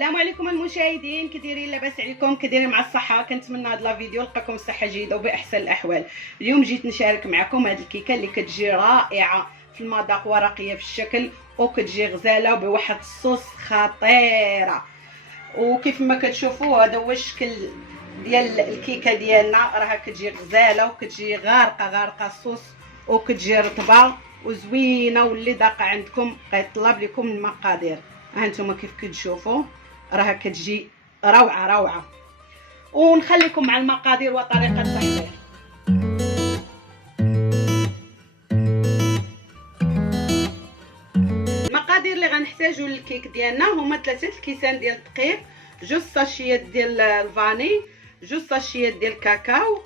السلام عليكم المشاهدين، كي دايرين؟ لاباس عليكم؟ كدايرين مع الصحه؟ كنتمنى هاد لا فيديو لقاكم صحه جيده وباحسن الاحوال. اليوم جيت نشارك معكم هاد الكيكه اللي كتجي رائعه في المذاق ورقيه في الشكل وكتجي غزاله بواحد الصوص خطيره. وكيف ما كتشوفوا هذا هو الشكل ديال الكيكه ديالنا، راها كتجي غزاله وكتجي غارقه الصوص وكتجي رطبه وزوينه. واللي ضاق عندكم غيطلب لكم المقادير. ها انتم كيف كتشوفوا راها كتجي روعه. ونخليكم مع المقادير وطريقه التحضير. المقادير اللي غنحتاجو للكيك ديالنا هما 3 الكيسان ديال الدقيق، 2 ساشيات ديال الفاني، 2 ساشيات ديال الكاكاو،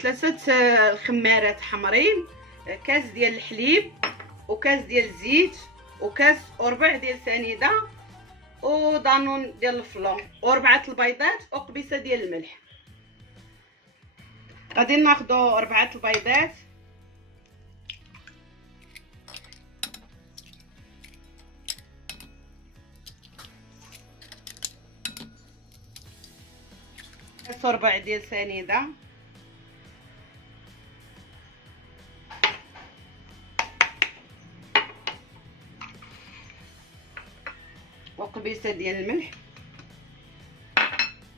3 الخمارات حمرين، كاس ديال الحليب وكاس ديال الزيت وكاس وربع ديال سنيده ودانون ديال الفلون و4 البيضات وقبيصه ديال الملح. غادي ناخذوا 4 البيضات كاس وربع ديال سنيده وقبيصه ديال الملح،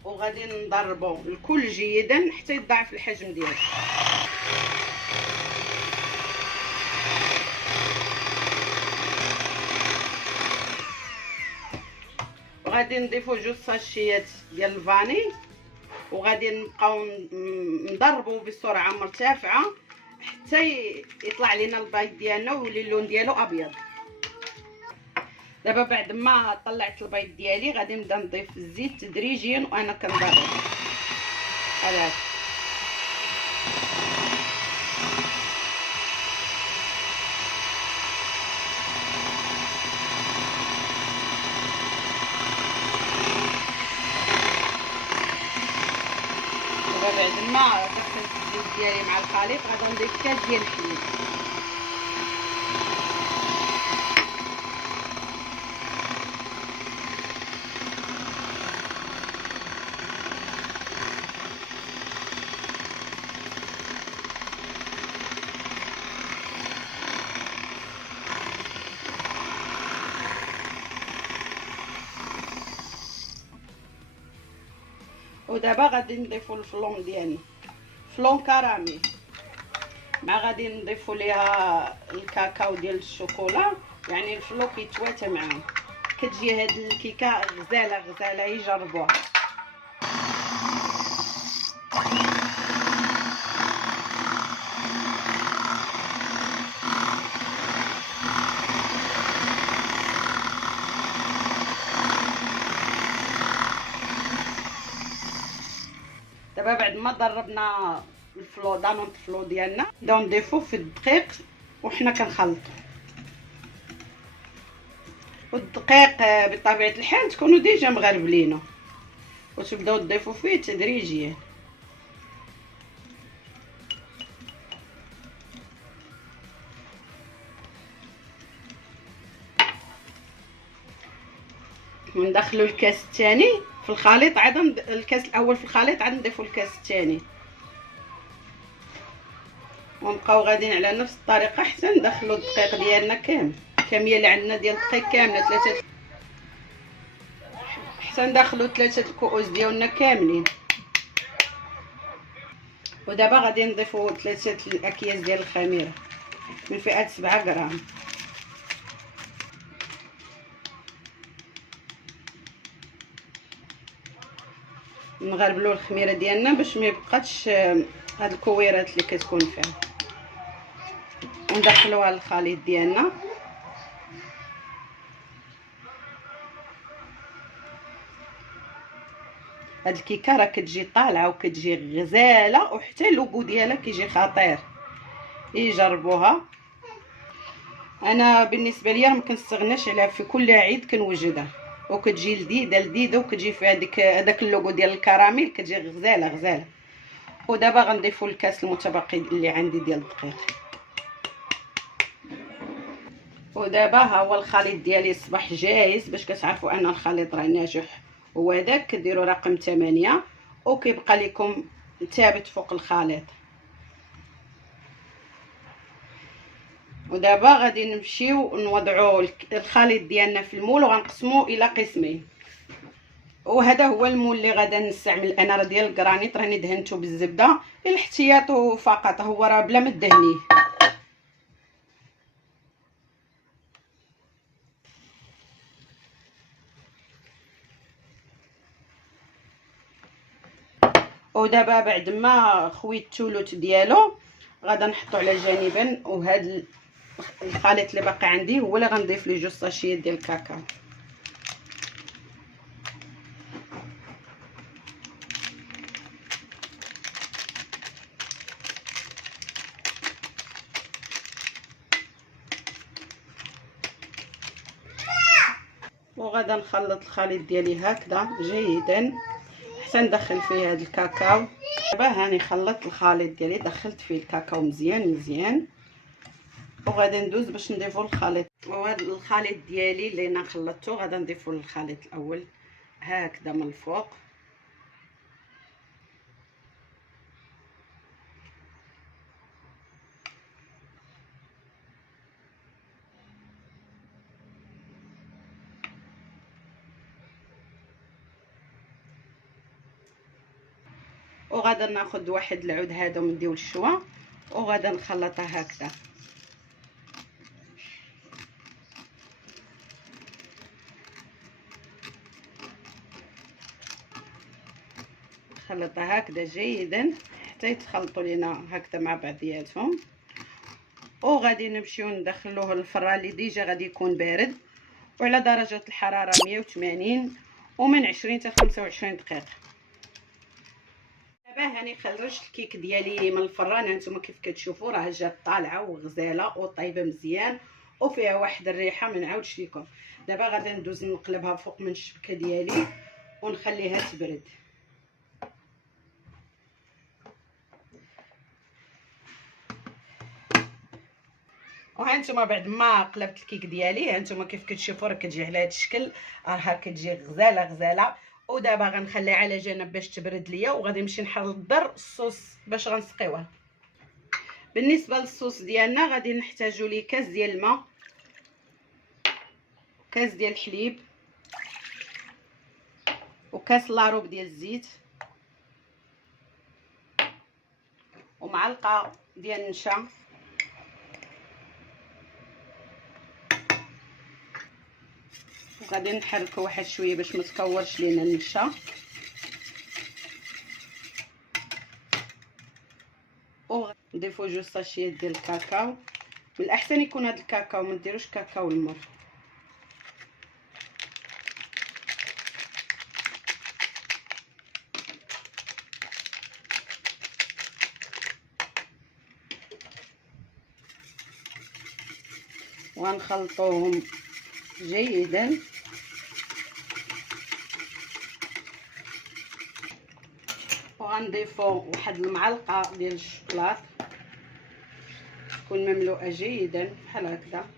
وغادي نضربوا الكل جيدا حتى يضاعف الحجم ديالو. وغادي نضيفوا 2 ساشيات ديال الفاني وغادي نبقاو نضربوا بسرعه مرتفعه حتى يطلع لنا البيض ديالنا ويولي اللون ديالو ابيض. دابا بعد ما طلعت البيض ديالي غادي نبدا نضيف الزيت تدريجيا وانا كنضرب هذا. بعد ما دخلت الزيت ديالي مع الخليط غادي نضيف كاس ديال الحليب. ودابا غادي نضيفوا الفلون ديالنا، فلون كراميل، مع غادي نضيفوا ليها الكاكاو ديال الشوكولا، يعني الفلو كيتواتى معاه. كتجي هاد الكيكه غزاله يجربوها. دابا بعد ما ضربنا الفلو دانون الفلو ديالنا نبداو نضيفو في الدقيق وحنا كنخلطو. والدقيق بطبيعه الحال تكونوا ديجا مغربلينو وتبداو تضيفوا فيه تدريجيا. وندخلوا الكاس الثاني في الخليط، عاد الكاس الاول في الخليط عاد نضيفوا الكاس الثاني، ونبقاو غاديين على نفس الطريقه حتى ندخلوا الدقيق ديالنا كامل، الكميه اللي عندنا ديال الدقيق كامله 3 حتى ندخلوا 3 الكؤوس ديالنا كاملين. ودابا غادي نضيفوا 3 الاكياس ديال الخميره من فئه 7 غرام. نغربلوا الخميره ديالنا باش ما يبقاش هاد الكويرات اللي كتكون فيها، وندخلوها للخليط ديالنا. هاد الكيكه راه كتجي طالعه وكتجي غزاله وحتى اللوغو ديالها كيجي خطير، يجربوها. انا بالنسبه ليا ما كنستغناش عليها، في كل عيد كنوجدها وكتجي لذيذه وكتجي فيها هذاك اللوغو ديال الكراميل، كتجي غزاله. ودابا غنضيفوا الكاس المتبقي اللي عندي ديال الدقيق. ودابا ها هو الخليط ديالي اصبح جاهز. باش كتعرفوا ان الخليط راه ناجح هو هذاك، كديروا رقم 8 وكيبقى لكم ثابت فوق الخليط. ودابا غادي نمشيو نوضعوا الخليط ديالنا في المول وغنقسموه الى قسمين. وهذا هو المول اللي غادا نستعمل انا، راه ديال الكرانيت، راني دهنته بالزبده الاحتياط فقط، هو راه بلا ما تدهنيه. ودابا بعد ما خويت الثلث ديالو غادا نحطو على جانبا. وهذا الخليط اللي باقي عندي هو اللي غنضيف ليه 2 ساشيات ديال الكاكاو. وغادا نخلط الخليط ديالي هكذا جيدا حتى ندخل فيه هذا الكاكاو. دابا هاني خلطت الخليط ديالي، دخلت فيه الكاكاو مزيان مزيان، وغادي ندوز باش نضيفو الخليط. وهذا الخليط ديالي اللي انا خلطته غادا نضيفو للخليط الاول هكذا من الفوق. وغادا ناخذ واحد العود هذا ونديو الشوا وغادا نخلطها هكذا. نخلطها هكذا جيدا حتى يتخلطوا لينا هكذا مع بعضياتهم. وغادي نمشيو ندخلوه للفران اللي ديجا غادي يكون بارد وعلى درجه الحراره 180 ومن 20 حتى 25 دقيقه. دابا هاني خرجت الكيك ديالي من الفران، هانتوما كيف كتشوفوا راه جات طالعه وغزاله وطيبه مزيان وفيها واحد الريحه ما نعاودش لكم. دابا غادي ندوز نقلبها فوق من الشبكه ديالي ونخليها تبرد. وهانتوما بعد ما قلبت الكيك ديالي هانتوما كيف كتشوفوا راه كتجي على هذا الشكل، راها كتجي غزاله غزاله. ودابا غنخليها على جنب باش تبرد ليا وغادي نمشي نحضر الصوص باش غنسقيوه. بالنسبه للصوص ديالنا غادي نحتاجوا ليه كاس ديال الماء، كاس ديال الحليب، وكاس لاروب ديال الزيت، ومعلقه ديال النشا، وغادي نحركو واحد شويه باش ما تكورش لينا النشا. ونضيفو 2 ساشيات ديال الكاكاو. من الاحسن يكون هذا الكاكاو، ما ديروش كاكاو المر. وغنخلطوهم جيدا. وغنضيفو واحد المعلقه ديال الشوكولات تكون مملوءه جيدا بحال هكذا.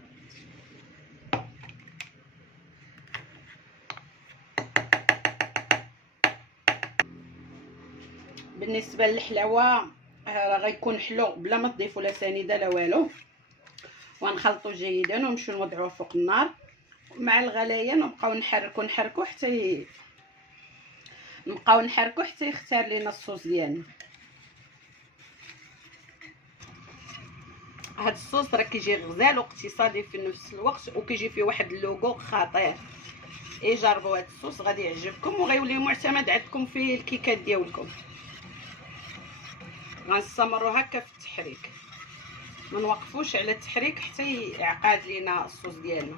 بالنسبه للحلاوه راه غيكون حلو بلا ما تضيفوا لا سنيده لا والو. ونخلطو جيدا ونمشيو نوضعوه فوق النار مع الغليان ونبقاو نحركو حتى يختار لينا الصوص ديالنا. هاد الصوص راه كيجي غزال واقتصادي في نفس الوقت وكيجي فيه واحد اللوغو خطير. جربوا هاد الصوص غادي يعجبكم وغيولي معتمد عندكم في الكيكات ديالكم. غنستمروا هكا في التحريك، ما نوقفوش على التحريك حتى يعقد لينا الصوص ديالنا.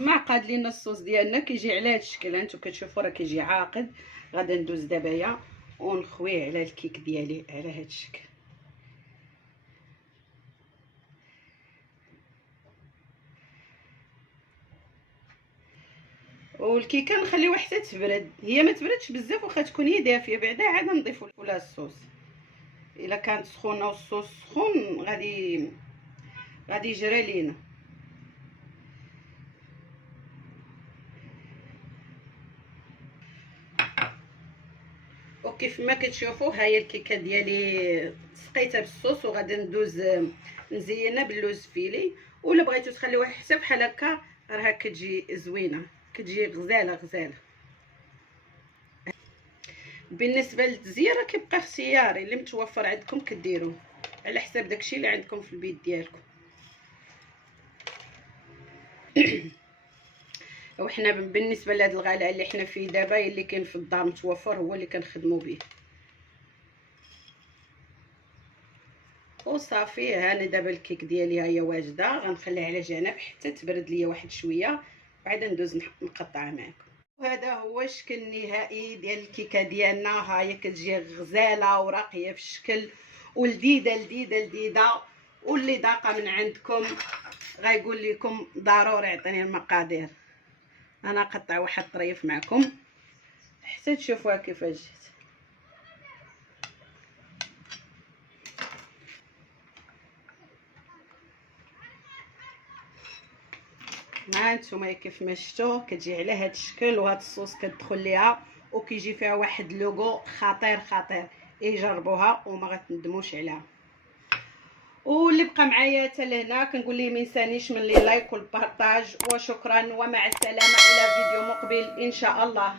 ما عقد لينا الصوص ديالنا كيجي على هذا الشكل، هانتو كتشوفوا راه كيجي عاقد. غادا ندوز دابايا ونخويه على الكيك ديالي على هذا الشكل. والكيكه نخليوها حتى تبرد، هي ما تبردش بزاف واخا تكون هي دافيه، بعدا عاد نضيفوا لها الصوص. الا كانت سخونه والصوص سخون غادي يجري لينا. وكيف ما كتشوفوا ها هي الكيكه ديالي سقيتها بالصوص، وغادي ندوز نزينها باللوز فيلي. ولا بغيتو تخليوها حتى بحال هكا راها كتجي زوينه، كتجي غزاله غزاله. بالنسبه للتزيين راه كيبقى اختياري، اللي متوفر عندكم كديروه على حساب داكشي اللي عندكم في البيت ديالكم. وحنا بالنسبه لهاد الغلاء اللي حنا فيه دابا، اللي كاين في الدار متوفر هو اللي كنخدموا به. وصافي هاني دابا الكيك ديالي ها هي واجده، غنخليها على جنب حتى تبرد ليا واحد شويه، بعد ندوز نقطعها معكم. وهذا هو الشكل النهائي ديال الكيكه ديالنا. ها هي كتجي غزاله وراقيه في الشكل ولذيذه لذيذه لذيذه. واللي ضاقه من عندكم غايقول لكم ضروري عطيني المقادير. انا قطع واحد طريف معكم حتى تشوفوها كيفاش جات. ها نتوما كيف ما شفتوا كتجي على هذا الشكل، وهذا الصوص كتدخل ليها وكيجي فيها واحد اللوغو خطير خطير. جربوها وما غتندموش عليها. واللي بقى معايا حتى لهنا كنقول ليه ما ينسانيش من لي لايك والبارطاج، وشكرا ومع السلامه الى فيديو مقبل ان شاء الله.